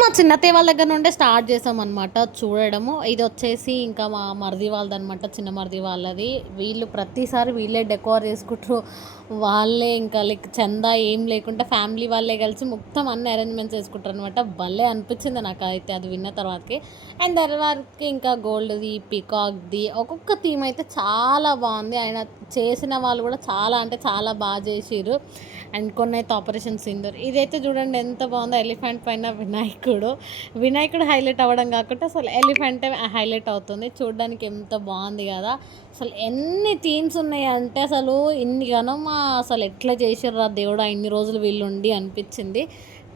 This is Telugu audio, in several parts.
మా చిన్నత్తయ్య వాళ్ళ దగ్గర నుండే స్టార్ట్ చేసామన్నమాట చూడడము. ఇది వచ్చేసి ఇంకా మా మరిది వాళ్ళదనమాట, చిన్న మరిది వాళ్ళది. వీళ్ళు ప్రతిసారి వీళ్ళే డెకోర్ చేసుకుంటారు. వాళ్ళే ఇంకా లైక్ చందా ఏం లేకుండా ఫ్యామిలీ వాళ్ళే కలిసి మొత్తం అన్ని అరేంజ్మెంట్స్ చేసుకుంటారు అనమాట. భలే అనిపించింది నాకు అయితే అది విన్న తర్వాతకి. అండ్ తర్వాతకి ఇంకా గోల్డ్ది, పీకాక్ది ఒక్కొక్క థీమ్ అయితే చాలా బాగుంది. ఆయన చేసిన వాళ్ళు కూడా చాలా అంటే చాలా బాగా చేసిర్రు. అండ్ కొన్ని అయితే ఆపరేషన్ సింధూర్ ఇదైతే చూడండి ఎంత బాగుందో. ఎలిఫెంట్ పైన వినాయకుడు హైలైట్ అవ్వడం కాకుండా అసలు ఎలిఫెంటే హైలైట్ అవుతుంది. చూడడానికి ఎంత బాగుంది కదా. అసలు ఎన్ని థీమ్స్ ఉన్నాయంటే అసలు ఇన్ని గనం అసలు ఎట్లా చేసిర్రా దేవుడా ఇన్ని రోజులు వీళ్ళుండి అనిపించింది.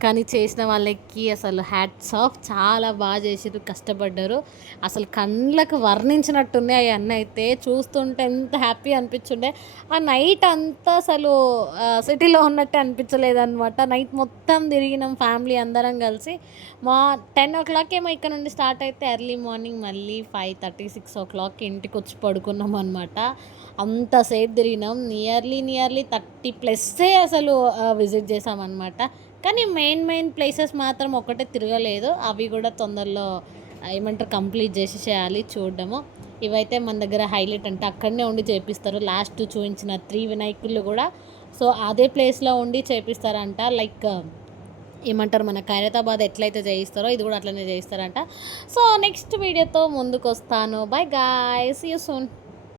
కానీ చేసిన వాళ్ళకి అసలు హ్యాట్స్ ఆఫ్, చాలా బాగా చేసిర్రు, కష్టపడ్డారు. అసలు కళ్ళకు వర్ణించినట్టుంది అవన్నీ అయితే. చూస్తుంటే ఎంత హ్యాపీ అనిపించుండే. ఆ నైట్ అంతా అసలు సిటీలో ఉన్నట్టే అనిపించలేదన్నమాట. నైట్ మొత్తం తిరిగినాం ఫ్యామిలీ అందరం కలిసి. మా 10 o'clock ఏమో ఇక్కడ నుండి స్టార్ట్ అయితే ఎర్లీ మార్నింగ్ మళ్ళీ 5:30, 6 o'clock ఇంటికి వచ్చి పడుకున్నాం అనమాట. అంతసేపు తిరిగినాం. నియర్లీ 30+ అసలు విజిట్ చేసామన్నమాట. కానీ మెయిన్ ప్లేసెస్ మాత్రం ఒకటే తిరగలేదు. అవి కూడా తొందరలో ఏమంటారు కంప్లీట్ చేయాలి చూడడము. ఇవైతే మన దగ్గర హైలైట్ అంటే అక్కడనే ఉండి చేపిస్తారు. లాస్ట్ చూపించిన 3 వినాయకులు కూడా సో అదే ప్లేస్లో ఉండి చేపిస్తారంట. లైక్ ఏమంటారు మన ఖైరతాబాద్ ఎట్లయితే చేయిస్తారో ఇది కూడా అట్లనే చేయిస్తారంట. సో నెక్స్ట్ వీడియోతో ముందుకు వస్తాను. Bye guys, see you soon.